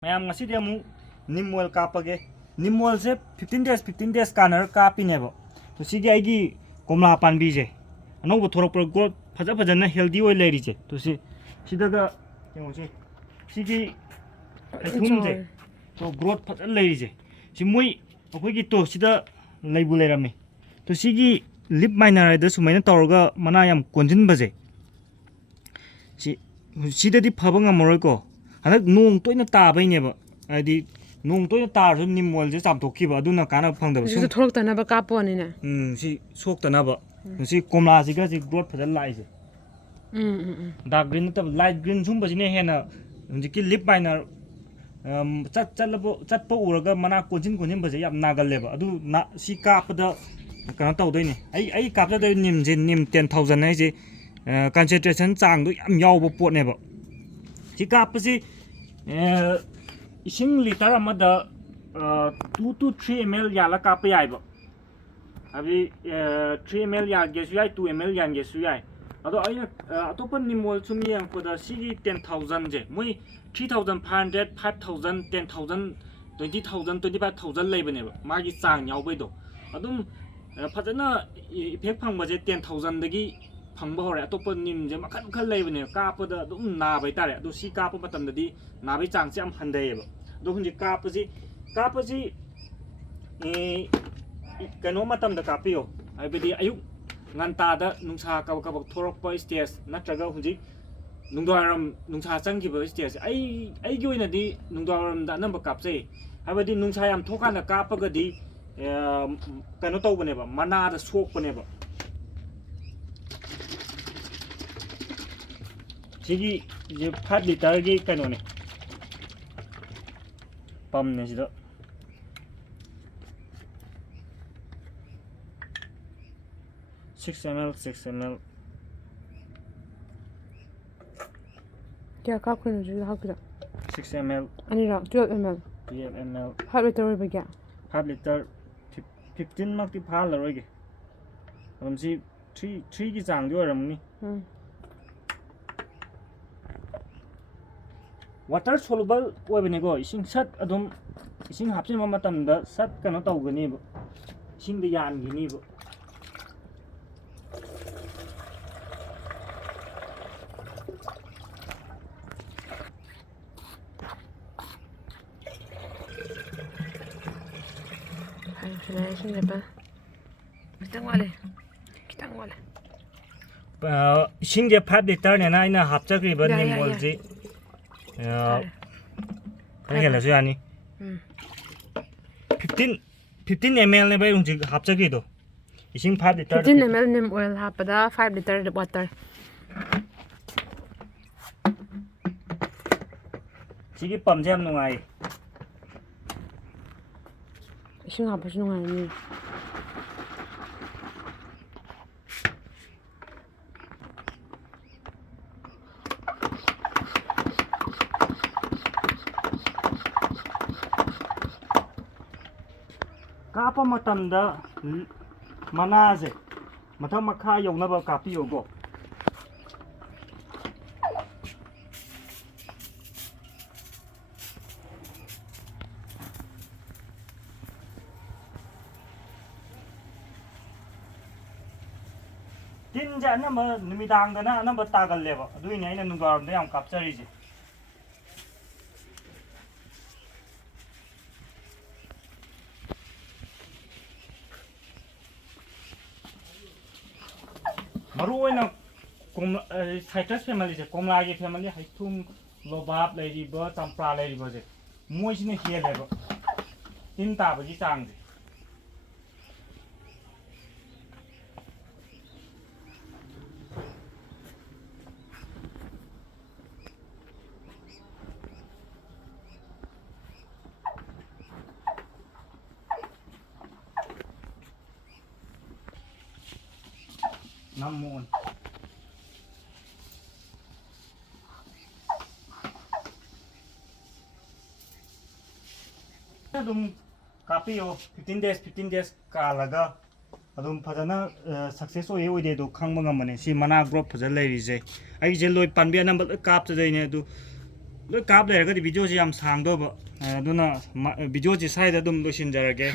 ma'am ngasi dia mu Neem Oil kapage Neem Oil se 15 days kanner kapinebo to sigi aigi komla panbi je anobo thoropor growth phajana healthy oil leri je to si sidaga kemo je sigi thum je to growth phajana leri je si moi akoi gi to sida leibu lerami to sigi lip miner da sumaina tawrga mana yam konjin baje si sidadi phabanga moroi ko hanak nong toina tabaineba adi nong toina tarsu Neem Oil je chamthokkiba aduna kana phangdaba su thoroktanaba kaponi na si soktanaba si komla siga si growth phajal lai je dark green tab light green sum bajine hena jiki lip miner chatpa uraga mana konjin baje yam nagalleba adu na si kapada kana tawdoine ai kapda da nim je nim 10000 hai je concentration chang do yam yawba potneba si kapasi ising liter amada 2 to 3 ml yala kapa yaiba abi 3 ml ya gesu yai 2 ml yan gesu yai ado aina atopa Neem Oil sumi yang koda sigi 10000 je moi 3500 5000 10000 20000 25000 leibaneba magi chang yawbaido adum phajana effect phangbaje 10000 dagi phangba hore atopa nim je makhan leibane kapada dum na bai tare adu si kapa matamdadi na bai chang se am handayeba do hunji kapasi kano matamda kapiyo aibedi ayuk nganta da nungsa kabak thorokpa stage natraga hunji nungdaram nungsa changkiba stage ai gi oina di nungdaram da namba kapse habedi nungsa yam thokana kapaga di kano tawbaneba mana da sokpaneba sigi je 5 liter gi kano ne pam ne sida 6 ml kya kap kono ju hakira 6 ml anira 12 ml 5 liter oi bagya 5 liter 15 mak ti phal roige amsi 3 gi chang di oramni water soluble oibnego ising sat adum ising hapsin ma matamda sat kana tawgani bo ising da yan gini bo ising je 5 liter ne na ina hapchakri ba Neem Oil ji kaya hela suya ni 15 ml ne bai unji hapchaki do ising 5 liter 15 ml Neem Oil hapada 5 liter water sigi pam jam nungai ising hapasu nungai ni kapa matamda manaze matam makha yognaba kapi yogo tin ja na ma numidang da na ba tagal leba aduine aina nungaram da yam kapchari je maru oina citrus family je komla gi family haithum lobab leiri ba champra leiri ba je moi sine heleba tin ta ba gi chang je namon adum kapiyo 15 days kalaga adum phajana success oi oi de do khangma ngamane si mana growth phajal leiri je ai je loi panbia number kap je ne du ꯂꯣꯏ ꯀꯥꯞ ꯂꯩꯔꯒꯗꯤ ꯚꯤꯗꯤꯑꯣꯁꯤ ꯌꯥꯝ ꯁꯥꯡꯗꯧꯕ ꯑꯗꯨꯅ ꯚꯤꯗꯤꯑꯣꯁꯤ ꯁ꯭ꯋꯥꯏꯗ ꯑꯗꯨꯝ ꯂꯣꯏꯁꯤꯟꯖꯔꯒꯦ